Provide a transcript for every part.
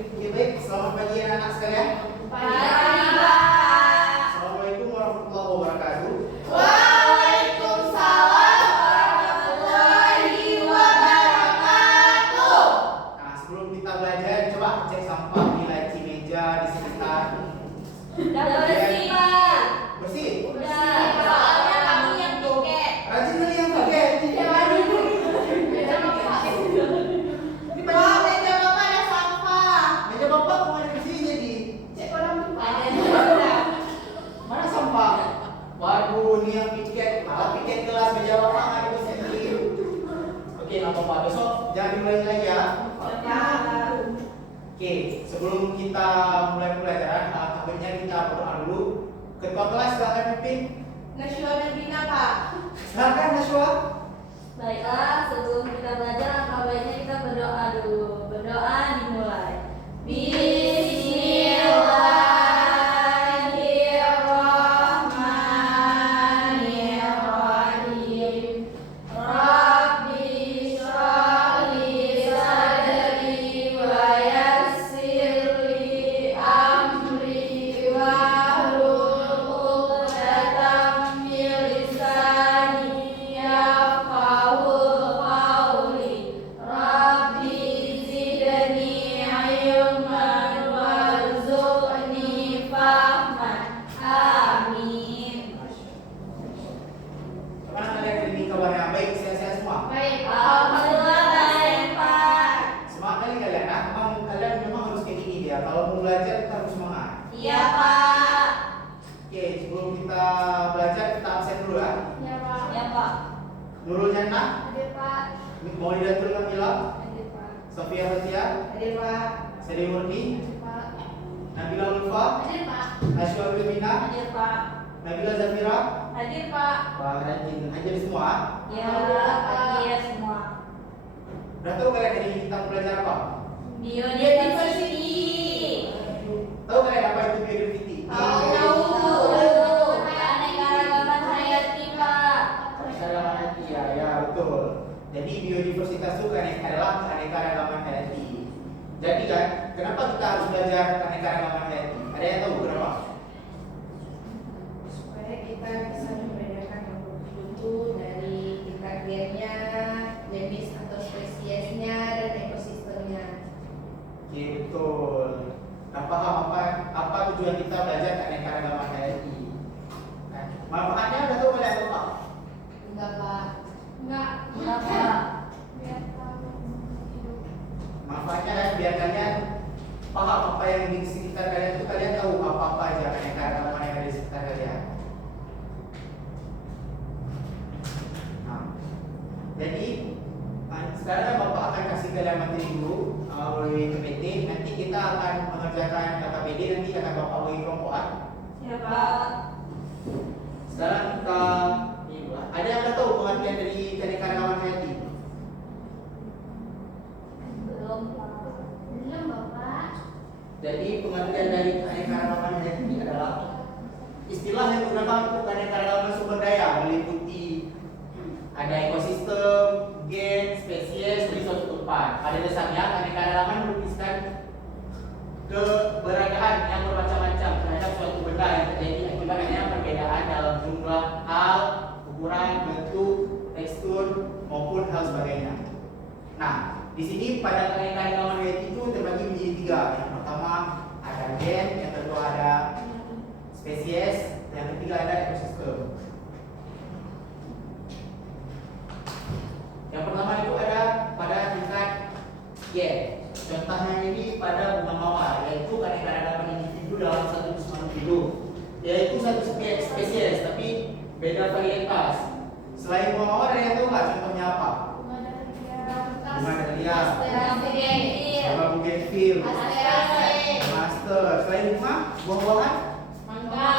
Oke, baik. Selamat pagi anak-anak sekalian. Pagi, Pak. Assalamualaikum warahmatullahi wabarakatuh. Waalaikumsalam warahmatullahi wabarakatuh. Nah, sebelum kita belajar, coba cek sampah di laci meja di sekitar. Udah bersih, Pak. Bersih? Udah. Soalnya kami yang tiket. Rajin kali yang pakai. Pak, meja Bapak ada sampah. Meja bapak kemana bersih jadi? Cek orang tuh, Pak. Ada. Mana sampah? Waduh, ini yang piket. Malah piket kelas meja bapak nggak dibersihin. Oke, nggak apa-apa. Besok jangan diulangi lagi ya. Oke, sebelum kita mulai pelajaran, takutnya kita berdoa dulu. Ketua kelas silakan pimpin. Nashwa dan Bina, Pak. Silakan Nashwa. Baiklah, sebelum kita belajar, alangkah baiknya kita berdoa dulu. Berdoa dimulai. Bismillahirrahmanirrahim. Rabbi shrah li sadri wa yassir li amri wahlul 'uqdatam min lisani yafqahu qawli. Rabbi zidni ilman warzuqni fahman. Amin. Bagaimana kalian hari ini kabarnya? Baik, sehat-sehat semua? Baik, Alhamdulillah baik, Pak. Semangat kali kalian, nah, kalian memang harus kayak gini dia. Kalau mau belajar kita harus semangat. Iya, Pak. Oke, sebelum kita belajar kita absen dulu ya. Ya, Pak. Ya, Pak. Nurul Jannah, Hadir, Pak. Maulidatul Kamila, Hadir, Pak. Sofia Fatia, Hadir, Pak. Seri Murni, Hadir, Pak. Nabila Ulfa, Hadir, Pak. Nashwa Wilmina, Hadir, Pak. Nabila Zafira. Hadir, Pak. Wah, rajin hadir semua. Ya, Alhamdulillah, Pak. hadir semua. Udah tahu kalian hari ini kita mau belajar apa? Biodiversity. Tahu kalian apa itu biodiversity? Keanekaragaman hayati, Pak. Keanekaragaman hayati, ya betul. Jadi biodiversitas itu adalah keanekaragaman hayati. Jadi kan, kenapa kita harus belajar keanekaragaman hayati? Ada yang tahu kenapa? Supaya kita bisa membedakan mutu dari tingkat gennya, jenis atau spesiesnya, dan ekosistemnya. Oke, betul. Nah, paham apa tujuan kita belajar keanekaragaman hayati? Nah, manfaatnya udah tahu kalian apa? Enggak, Pak. Enggak. Kenapa? Biar tahu hidup. Manfaatnya kan biar kalian paham apa yang di sekitar kalian itu, kalian tahu apa aja keanekaragaman yang ada di sekitar kalian. Nah, jadi sekarang Bapak akan kasih kalian materi dulu melalui KPT. Nanti kita akan mengerjakan KPD, nanti akan Bapak bagi kelompokan. Ya, Pak. Sekarang kita ada yang udah tahu pengertian dari keanekaragaman hayati? Belum, Pak. Belum, Bapak. Jadi pengertian dari keanekaragaman hayati adalah istilah yang digunakan untuk keanekaragaman sumber daya, meliputi ada ekosistem, gen, spesies di suatu tempat. Pada dasarnya keanekaragaman melukiskan keberadaan yang bermacam-macam terhadap suatu benda yang terjadi akibatnya perbedaan dalam jumlah hal, ukuran, bentuk, tekstur maupun hal sebagainya. Nah, di sini pada keanekaragaman hayati itu terbagi menjadi tiga. Yang pertama ada gen, yang kedua ada spesies, yang ketiga ada ekosistem. Yang pertama itu ada pada tingkat gen. Contohnya ini pada bunga mawar, yaitu keanekaragaman individu dalam satu keseluruhan hidup, yaitu satu spesies tapi beda varietas. Selain bunga mawar, ada yang tahu nggak contohnya apa? Bunga dahlia, bunga bougainville, master. Selain bunga, buah-buahan? Mangga.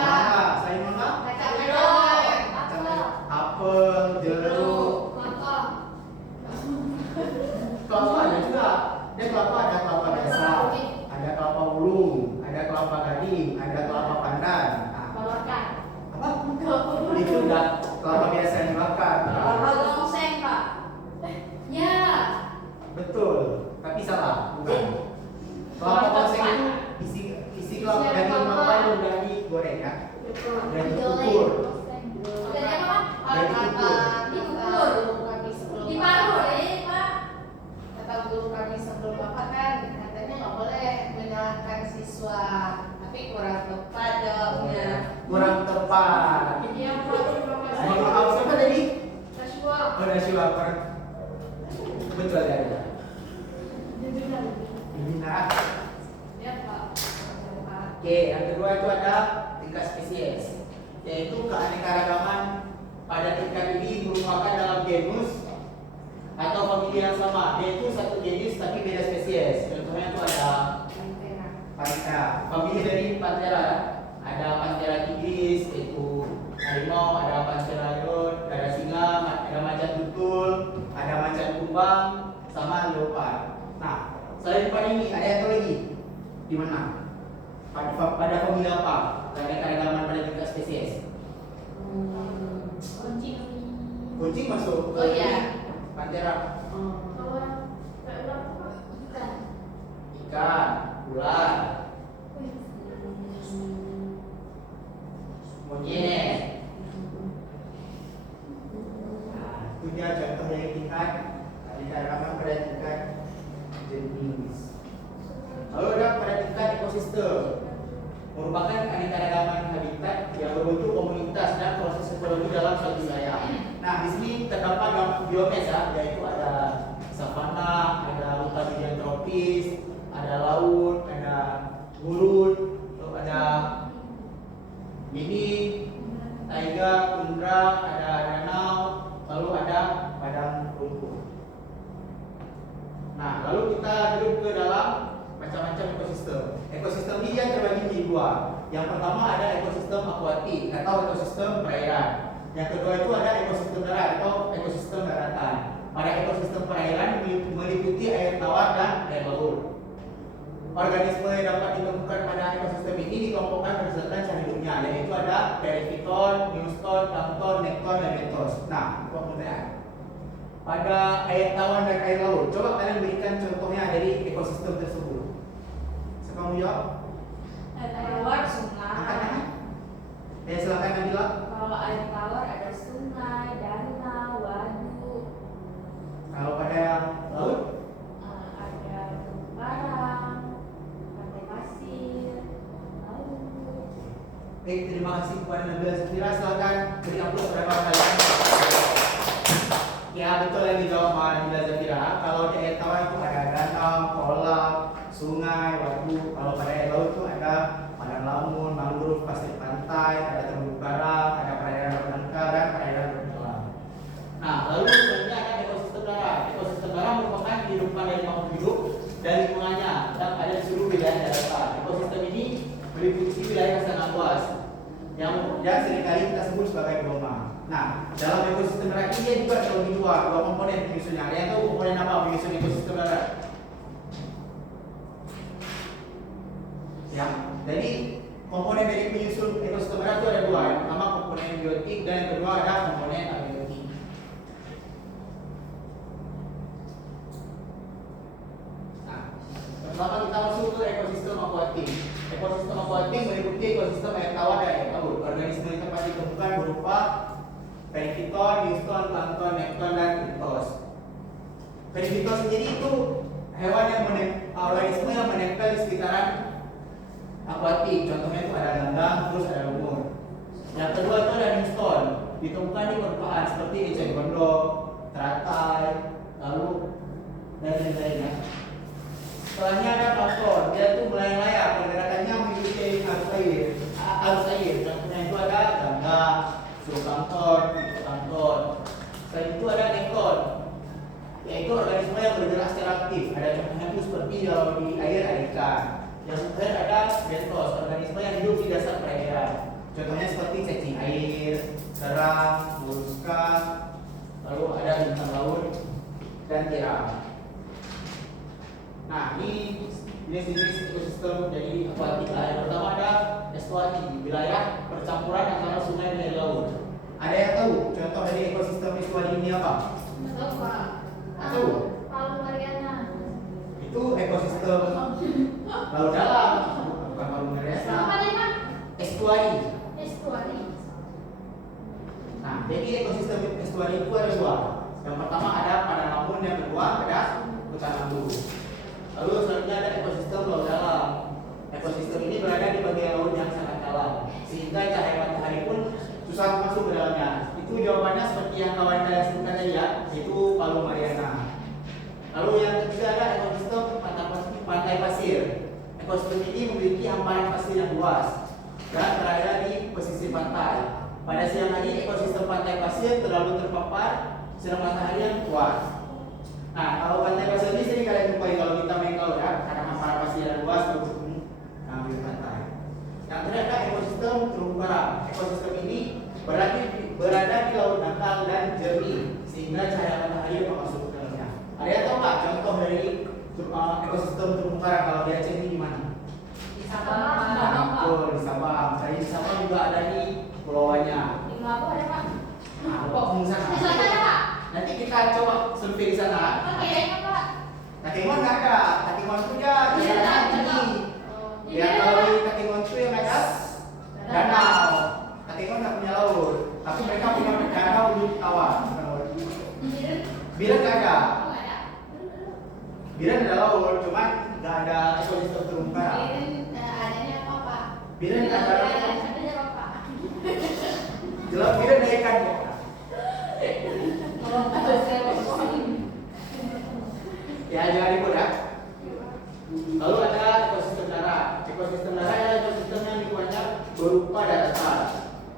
Mangga. Selain mangga? Kacang merah. Apel, jeruk. Kelapa ada juga. Dia kelapa ada kelapa biasa, ada kelapa ulung, ada kelapa gading, ada kelapa pandan. Nah, apa? Itu udah kelapa biasa yang dibakar. Kelapa gongseng, Pak. Ya. Betul, tapi salah, bukan. Kelapa kosong itu isi kelapa dari kelapa yang udah digoreng ya, udah dikukur. Dari apa? Diukur kami sebelum Diparut Pak. kata guru kami sebelum bapak kan katanya nggak boleh menyalahkan siswa, tapi kurang tepat jawabnya. Kurang tepat. Jadi yang terima kasih. Mohon maaf siapa tadi? Nashwa. Oh, Nashwa. Betul ya. Benar. Ya Pak. Oke, yang kedua itu ada tingkat spesies, yaitu keanekaragaman pada tingkat ini merupakan dalam genus atau familia yang sama, yaitu satu jenis tapi beda spesies. Contohnya itu ada Panthera, familia dari Panthera, ada Panthera tigris, yaitu harimau, ada Panthera lion, ada singa, ada macan tutul, ada macan kumbang, sama leopard. Nah, selain pada ini ada yang lagi di mana? Pada familia apa? Keanekaragaman pada tingkat spesies. Kucing masuk. Oh iya. Panthera. Ikan, ular, monyet. Itu dia contoh yang tingkat keanekaragaman pada tingkat jenis. Lalu ada pada tingkat ekosistem, merupakan keanekaragaman habitat yang berbentuk komunitas dan proses ekologi dalam suatu wilayah. Nah, di sini terdapat biomes ya, yaitu ada savana, ada hutan hujan tropis, ada laut, ada gurun, lalu ada mini, taiga, tundra, ada danau, lalu ada padang rumput. Nah, lalu kita duduk ke dalam macam-macam ekosistem. Ekosistem ini dia terbagi menjadi dua. Yang pertama ada ekosistem akuatik atau ekosistem perairan. Yang kedua itu ada ekosistem darat atau ekosistem daratan. Pada ekosistem perairan meliputi air tawar dan air laut. Organisme yang dapat ditemukan pada ekosistem ini dikelompokkan berdasarkan cara hidupnya, yaitu ada perifiton, neuston, plankton, nekton, dan bentos. Nah, itu pertanyaan. Pada air tawar dan air laut, coba kalian berikan contohnya dari ekosistem tersebut. Kamu jawab? Air tawar sungai. Ya, silakan Nabila. Kalau air tawar ada sungai, danau, waduk. Kalau pada yang laut? Ada karang, pantai pasir, laut. Baik, terima kasih kepada Nabila Zafira. Silakan beri aplaus kepada kawan kalian. Ya, betul yang dijawab oleh Nabila Zafira. Kalau di air tawar itu ada danau, kolam, sungai, waduk. Kalau pada air laut itu ada padang lamun, mangrove, pasir pantai, ada terumbu karang, ada perairan bernangka dan perairan berkelam. Nah, lalu selanjutnya ada ekosistem darat. Ekosistem darat merupakan kehidupan dari makhluk hidup dan lingkungannya yang ada di seluruh wilayah daratan. Ekosistem ini meliputi wilayah yang sangat luas yang seringkali kita sebut sebagai bioma. Nah, dalam ekosistem darat ini dia juga terbagi dua komponen penyusunnya. Ada yang tahu komponen apa penyusun ekosistem darat? Ya, jadi komponen dari penyusun ekosistem darat itu ada dua. Yang pertama komponen biotik dan yang kedua ada komponen abiotik. Nah, pertama kita masuk ke ekosistem akuatik. Ekosistem akuatik meliputi ekosistem air tawar dan air laut. Organisme yang tempat ditemukan berupa perifiton, neuston, plankton, nekton, dan bentos. Perifiton sendiri itu hewan yang organisme yang menempel di sekitaran akuatik, contohnya itu ada ganggang, terus ada lumur. Yang kedua itu ada neuston, ditemukan di permukaan seperti eceng gondok, teratai, lalu dan lain-lainnya. Setelahnya ada plankton, dia itu melayang-layang, pergerakannya mengikuti arus air. Contohnya itu ada ganggang, zooplankton, fitoplankton. Selain itu ada nekton, yaitu organisme yang bergerak secara aktif. Ada contohnya itu seperti kalau di air ada ikan. Yang terakhir ada bentos, organisme yang hidup di dasar perairan. Contohnya seperti cacing air, kerang, moluska, lalu ada bintang laut dan tiram. Nah, ini jenis-jenis ekosistem dari akuatik. Yang pertama ada estuari, wilayah percampuran antara sungai dan laut. Ada yang tahu contoh dari ekosistem estuari ini apa? Betul Pak. Tahu? Palu Mariana. Itu ekosistem laut dalam, bukan Palung Mariana. Apa nih Pak? Estuari. Estuari. Nah, jadi ekosistem estuari itu ada dua. Yang pertama ada padang lamun, yang kedua ada hutan lembut. Lalu selanjutnya ada ekosistem laut dalam. Ekosistem ini berada di bagian laut yang sangat dalam, sehingga cahaya matahari pun susah masuk ke dalamnya. Itu jawabannya seperti yang kawan kalian sebutkan tadi ya, yaitu Palung Mariana. Lalu yang ketiga ada ekosistem pantai pasir. Ekosistem ini memiliki hamparan pasir yang luas dan berada di pesisir pantai. Pada siang hari ekosistem pantai pasir terlalu terpapar sinar matahari yang kuat. Nah, kalau pantai pasir ini sering kalian jumpai kalau kita main ke laut ya, karena hamparan pasir yang luas berhubung di pantai. Yang terakhir ada ekosistem terumbu karang. Ekosistem ini berada di laut dangkal dan jernih, sehingga cahaya matahari dapat masuk ke dalamnya. Ada yang tahu nggak contoh dari ekosistem terumbu karang kalau di Aceh ini di mana? Di Sabang. Betul, di Sabang. Di Sabang juga ada di pulauannya. Di Labu ada Pak. Nah, di sana. Di sana ada Pak. Nanti kita coba survei di sana. Oke, Pak. Katimon nggak ada. Katimon punya di sana ini. Ya kalau di Katimon itu yang ada danau. Katimon nggak punya laut, tapi mereka punya danau di kawah. Biren nggak ada. Biren ada laut, cuman nggak ada ekosistem terumbu karang. Adanya apa Pak? Biren nggak ada. Adanya apa Pak? Jelas biren ada ikan kok. Ya jangan ribut ya. Lalu ada ekosistem darat. Ekosistem darat adalah ekosistem yang lingkungannya berupa daratan.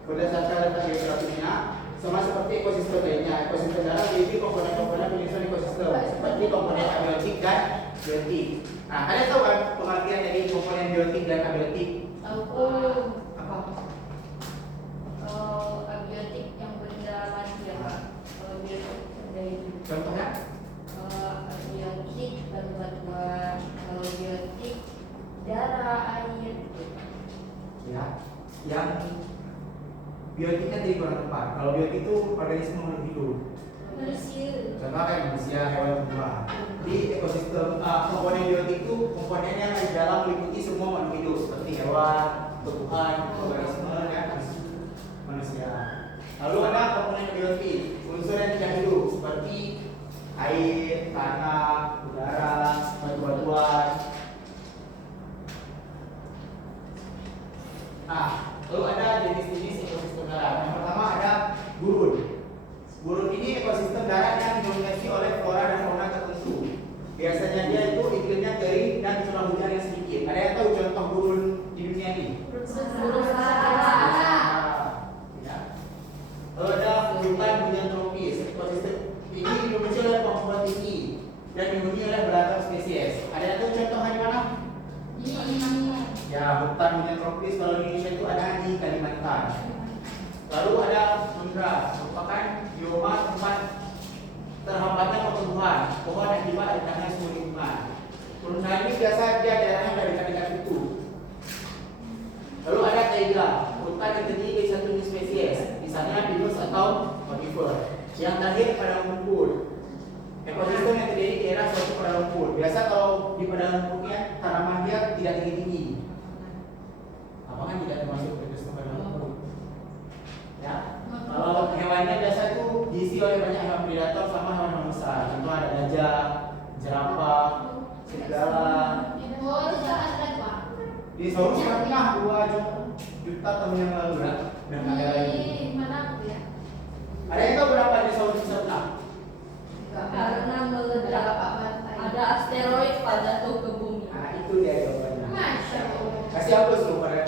Berdasarkan letak geografinya, sama seperti ekosistem lainnya. Ekosistem darat memiliki komponen-komponen penyusun ekosistem seperti komponen abiotik dan biotik. Nah, kalian tahu kan pengertian dari komponen biotik dan abiotik? Tahu. Apa? Kalau abiotik yang benda mati ya Pak. Kalau biotik dari Contohnya? abiotik batuan. Kalau biotik darah, air. Ya, yang biotiknya dari kurang tepat. Kalau biotik itu organisme makhluk hidup. Manusia. Contoh kayak manusia, hewan, tumbuhan. Di ekosistem komponen biotik itu komponen yang di dalam meliputi semua makhluk hidup seperti hewan, tumbuhan, organisme, dan manusia. Lalu ada komponen biotik, unsur yang tidak hidup seperti air, tanah, udara, batu-batuan. Nah, lalu ada jenis-jenis ekosistem darat. Yang pertama ada gurun. Gurun ini ekosistem darat yang didominasi oleh flora dan fauna tertentu. Biasanya dia itu iklimnya kering dan curah hujan yang sedikit. Ada yang tahu contoh gurun di dunia ini? Ya. Lalu ada hutan hujan tropis. Ekosistem ini didominasi oleh pohon tinggi dan dihuni oleh beragam spesies. Ada yang tahu contohnya di mana? Ya, hutan hujan tropis kalau di Indonesia itu ada di Kalimantan. Lalu ada tundra, merupakan bioma tempat terhambatnya pertumbuhan pohon yang tiba di tengah suhu lingkungan. Tundra ini biasa dia daerahnya dari dekat itu. Lalu ada taiga, hutan yang terdiri dari satu jenis spesies, misalnya pinus atau conifer. Yang terakhir padang rumput. Ekosistem yang terdiri di daerah suatu padang rumput. Biasa kalau di padang rumputnya tanaman dia tidak tinggi-tinggi. Apa kan tidak termasuk ekosistem padang rumput? Ya. Kalau hewannya biasa itu diisi oleh banyak hewan predator sama hewan besar. Contoh ada gajah, jerapah, serigala. Dinosaurus pernah 2 juta tahun yang lalu ya, dan ada lagi. Mana ya? Ada yang tahu berapa dinosaurus bisa punah? Karena meledak ada asteroid pada jatuh ke bumi. Nah itu dia jawabannya. Masya Allah. Kasih hapus tuh pada.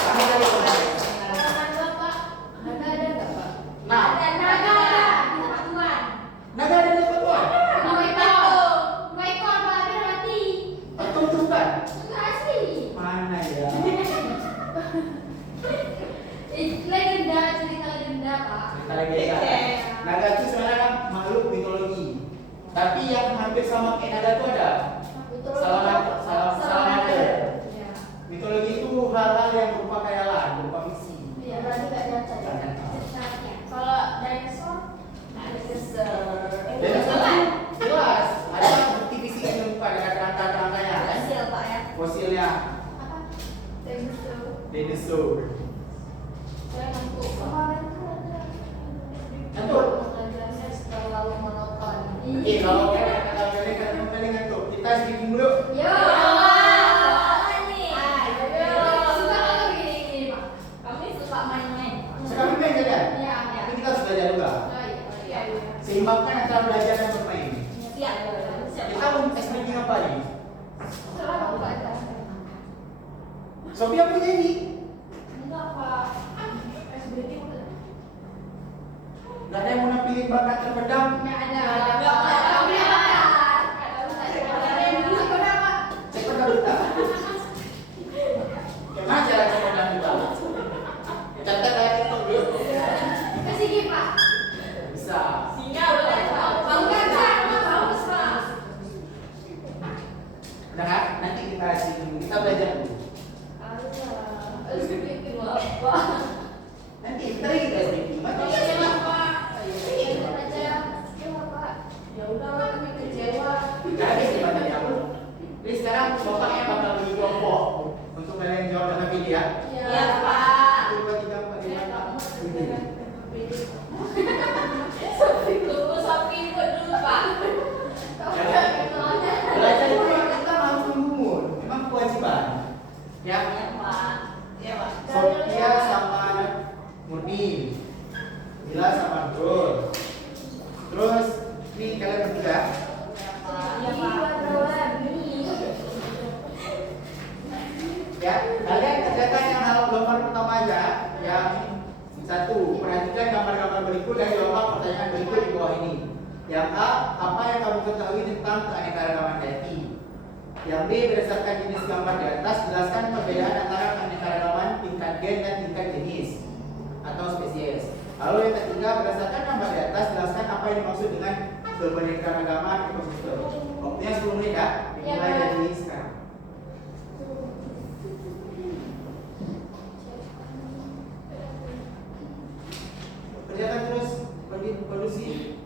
Kamu tahu apa? Pengalaman Bapak, ada nggak Pak? Nah, Naga di Batuan. naga ada di batuan. Dua ekor Pak, ada mati. Betul tuh kan? Enggak asli. Mana ya? Legenda, cerita legenda Pak. Cerita lagi ya. Naga itu sebenarnya makhluk mitologi. Tapi yang hampir sama kayak naga itu ada. Salamander. Ya. Mitologi itu hal-hal yang berupa khayalan, berupa fiksi. Ya, berarti nggak nyata ya. Ceritanya. Kalau dinosaur, Dan itu jelas ada bukti fisik yang berupa ada kerangka-kerangkanya kan? fosilnya dinosaur. Saya ngantuk kemarin tuh ada Ngantuk? pelajarannya terlalu monoton. Oke, kalau kalian ngantuk, kita speaking dulu. Yo. Suka kalau gini, Pak. Kami suka main-main. Sekarang main kalian? Ya. Tapi kita harus belajar juga. Iya. Seimbangkan antara belajar dan bermain. Siap. Kita mau speaking apa nih? Selalu baca. Sophia punya ini? Enggak, Pak. SBT udah. Gak ada yang mau nampilin bakat terpendam? Enggak ada. Nggak ada. Cek pada duta. Gimana cara cek pada duta? Catat kayak TikTok dulu. Kasih gift, Pak. Bisa. Singa boleh. Bangga, Pak. Bagus, Pak. Udah kan? Nanti kita belajar dulu. SBT loh. Nanti kita lagi guys speaking. Iya, Pak. Iya, aja. Iya, Pak. Ya udah, kami kecewa. Gak ada sih materi aku. Jadi sekarang bapaknya bakal bagi kelompok untuk kalian jawab dengan video ya. Iya, Pak. 1, 2, 3, 4, 5, 6, 7. Tunggu Sofi ikut dulu, Pak. Belajar itu kita harus mengumur, memang kewajiban. Ya, Iya, Pak. Iya, Pak. Sophia sama Murni, Bila sama Nurul. Terus ini kalian bertiga. Iya, Pak. Ya, kalian kerjakan yang hal gambar pertama aja. Yang satu, perhatikan gambar-gambar berikut dan jawab pertanyaan berikut di bawah ini. Yang A, apa yang kamu ketahui tentang keanekaragaman hayati? Yang B, berdasarkan jenis gambar di atas, jelaskan perbedaan antara keanekaragaman tingkat gen dan tingkat jenis atau spesies. Lalu yang ketiga, berdasarkan gambar di atas, jelaskan apa yang dimaksud dengan keanekaragaman ekosistem. Waktunya 10 menit ya, dimulai dari sekarang. Kerjakan terus, produksi.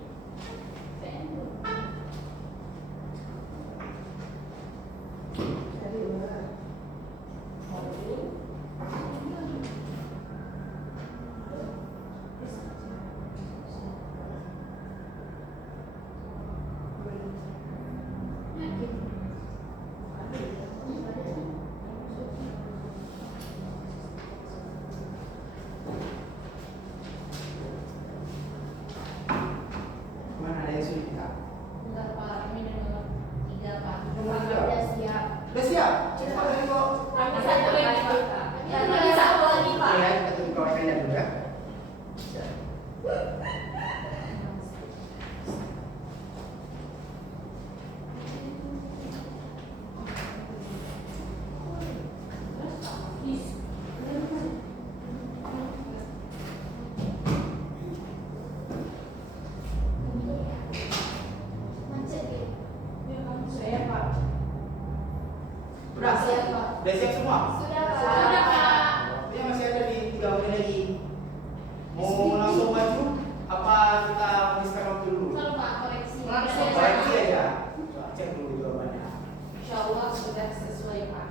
Mana ada yang sulit tak? Bentar, Pak. Kami udah nomor 3, Pak. Nomor Pak, 3. udah siap. Udah siap? Cepat kali kok. Kami satu lagi, Pak. Kami satu lagi, Pak. Oke ya, kita tunggu kawan kalian dulu ya. Macet ya? Saya, Pak. Udah Siap, Pak. Udah siap semua? Sudah, Pak. Sudah, Pak. Waktunya masih ada di 3 menit lagi. Mau langsung maju? Apa kita habiskan waktu dulu? Betul, Pak. Koreksi. Langsung, Pak. Koreksi aja. Cek dulu jawabannya. Insya Allah sudah sesuai, Pak.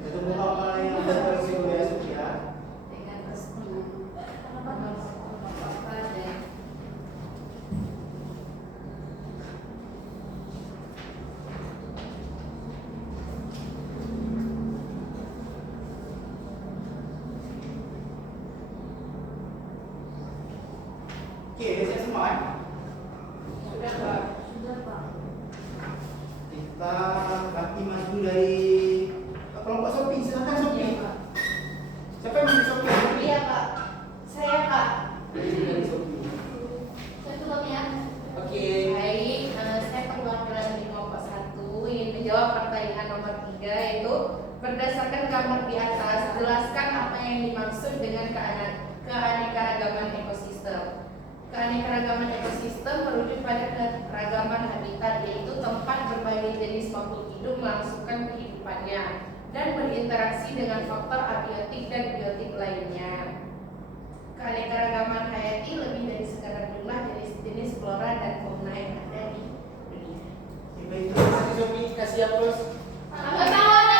Kita tunggu apa yang terkoreksi dulu ya, Sophia. Dengan restu Bapak dan Oke, udah siap semua kan? sudah, Pak. Sudah, Pak. Kita ganti maju dari kelompok Sophie. Silakan Sophie. Iya, Pak. Siapa yang mau Sophie? Iya, Pak. Saya, Pak. Dari Sophie. Satu lagi ya. Oke. Baik, saya perwakilan di kelompok 1 ingin menjawab pertanyaan nomor 3, yaitu berdasarkan gambar di atas, jelaskan apa yang dimaksud dengan keanekaragaman ekosistem. Keanekaragaman ekosistem merujuk pada keragaman habitat, yaitu tempat berbagai jenis makhluk hidup melangsungkan kehidupannya dan berinteraksi dengan faktor abiotik dan biotik lainnya. Keanekaragaman hayati lebih dari sekadar jumlah jenis-jenis flora dan fauna yang ada di dunia. Baik, terima kasih Sophie. Kasih aplaus. Angkat tangan.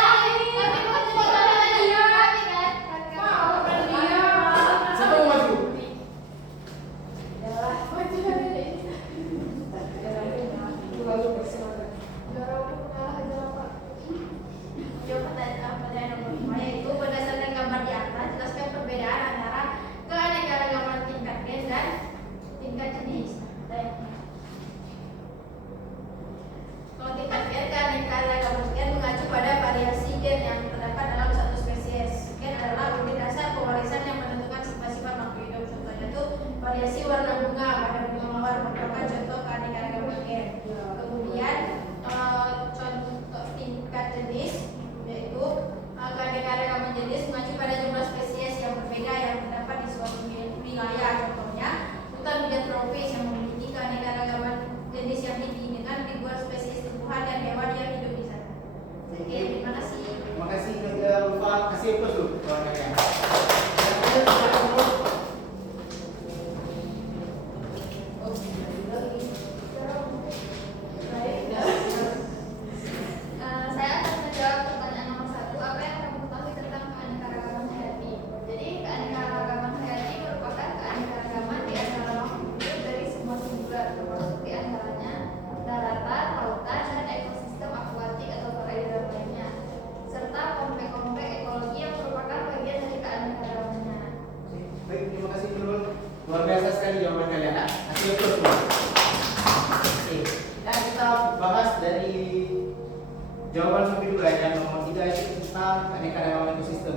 jawaban sumber belajar nomor 3 itu tentang keanekaragaman ekosistem.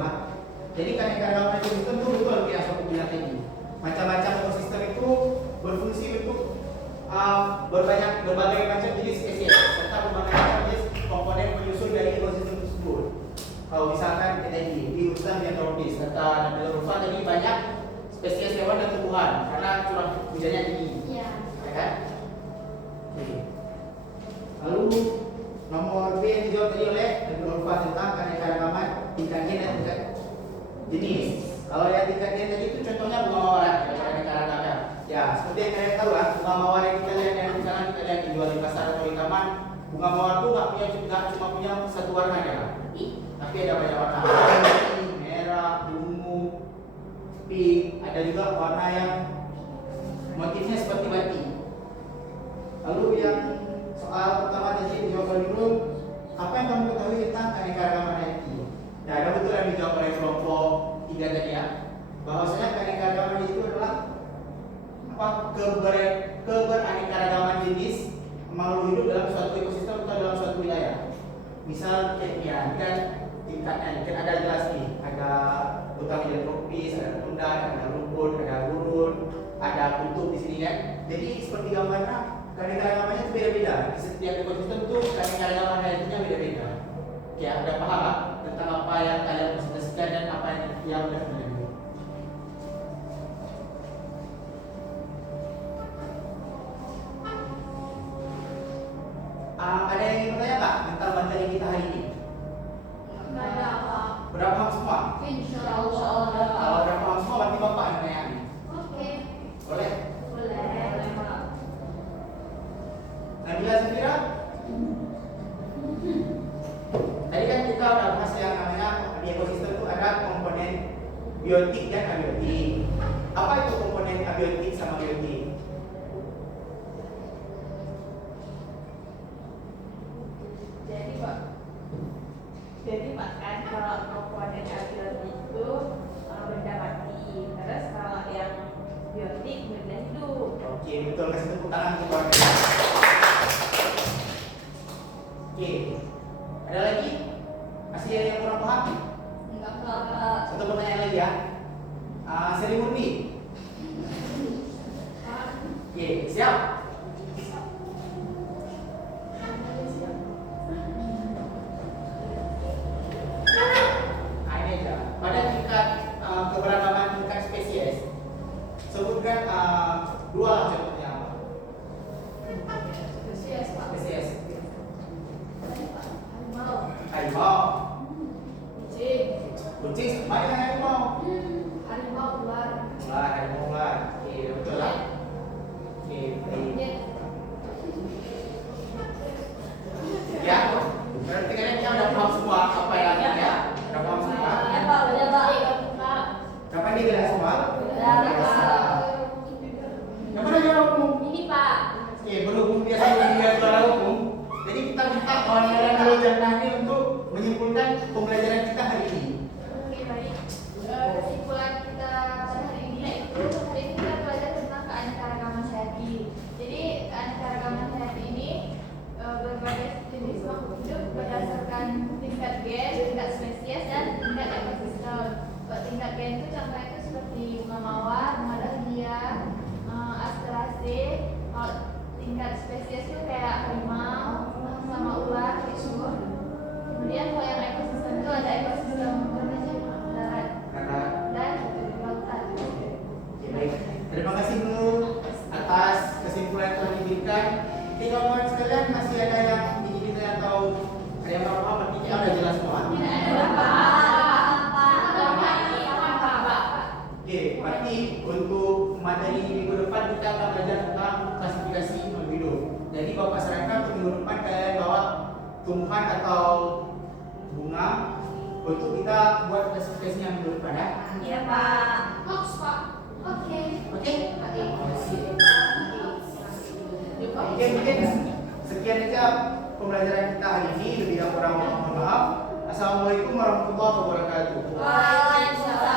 Jadi keanekaragaman ekosistem itu betul yang aku bilang tadi. Macam-macam ekosistem itu berfungsi untuk berbagai macam jenis spesies serta berbagai macam jenis komponen penyusun dari ekosistem tersebut. Kalau misalkan tadi di hutan yang tropis serta Nabila Rufa tadi banyak spesies hewan dan tumbuhan karena curah hujannya tinggi. Iya. Ya kan? Oke. Lalu nomor B yang dijawab tadi oleh Nabila Rufa tentang keanekaragaman tingkat gen dan tingkat jenis. Kalau yang tingkat gen tadi itu contohnya bunga mawar keanekaragaman. Ya, seperti yang kalian tahu lah, bunga mawar yang kita lihat yang misalnya kita lihat dijual di pasar atau di taman, bunga mawar itu nggak cuma punya satu warna ya, tapi ada banyak warna, merah, ungu, pink, ada juga warna yang motifnya seperti batik. Lalu yang soal pertama tadi dijawab dulu, apa yang kamu ketahui tentang keanekaragaman hayati? Ya, ada betul yang dijawab oleh kelompok 3 tadi ya, bahwasanya keanekaragaman itu adalah keberaneka jenis makhluk hidup dalam suatu ekosistem atau dalam suatu wilayah. Misal ya kan tingkatnya kan ada jelas nih, ada hutan hijau tropis, ada tundaan, ada rumput, ada gurun, ada kutub di sini kan. Jadi seperti gambarnya keanekaragamannya itu beda-beda. Di setiap ekosistem itu keanekaragaman hayatinya beda-beda. Oke, ada paham tentang apa yang kalian presentasikan dan apa yang sudah terjadi? Ada yang ingin bertanya nggak tentang materi kita hari ini? Nggak ada apa. Berapa paham semua? Insya Allah. Kalau udah paham semua, berarti bapak yang nanya. Oke. Boleh? Boleh Pak. Nabila Safira? Tadi kan kita udah bahas yang namanya di ekosistem itu ada komponen biotik dan abiotik. Apa itu komponen abiotik sama biotik? Jadi Pak kan kalau komponen abiotik itu benda mati, terus kalau yang biotik benda hidup. Oke, betul, kasih tepuk tangan untuk keluarga. Oke, ada lagi? Masih ada yang kurang paham? Enggak. Satu pertanyaan lagi ya. Seri Murni. Oke, siap? Pada tingkat keberagaman tingkat spesies, sebutkan dua contohnya apa? Spesies. Harimau. Kucing. Mana yang harimau? Ular, harimau ular. Oke, betul lah. Oke, baik. Ya, berarti kalian udah paham semua apa yang ada ya? Udah paham semua? Ya Pak, udah Pak. Kapan dia gelas semua? Udah Pak. Yang mana juara umum? Ini Pak. Oke, berhubung biasa dia juara umum, jadi kita minta kawan-kawan kalau jangan ini untuk menyimpulkan pembelajaran kita hari ini. Oke, baik. Kesimpulan kita pada hari ini yaitu hari ini kita belajar tentang keanekaragaman hayati. Jadi keanekaragaman hayati ini berbagai jenis makhluk hidup berdasarkan tingkat gen, tingkat spesies dan tingkat ekosistem. Tingkat gen itu contohnya itu seperti bunga mawar, bunga dahlia, asteracea. Kalau tingkat spesies itu kayak harimau sama ular gitu. Kemudian kalau yang ekosistem itu ada ekosistem darat dan lautan. Oke, baik. Terima kasih Bu atas kesimpulan yang telah diberikan. Jadi kawan-kawan sekalian masih ada yang diinginkan atau ada yang mau paham? Berarti udah jelas semua. Oke, berarti untuk materi minggu depan kita akan belajar tentang klasifikasi makhluk hidup. Jadi Bapak sarankan untuk minggu depan kalian bawa tumbuhan atau bunga untuk kita buat klasifikasinya minggu depan ya. Iya Pak. Oke. Oke? Oke, mungkin sekian aja pembelajaran kita hari ini. Lebih kurang mohon maaf. Assalamualaikum warahmatullahi wabarakatuh. Waalaikumsalam.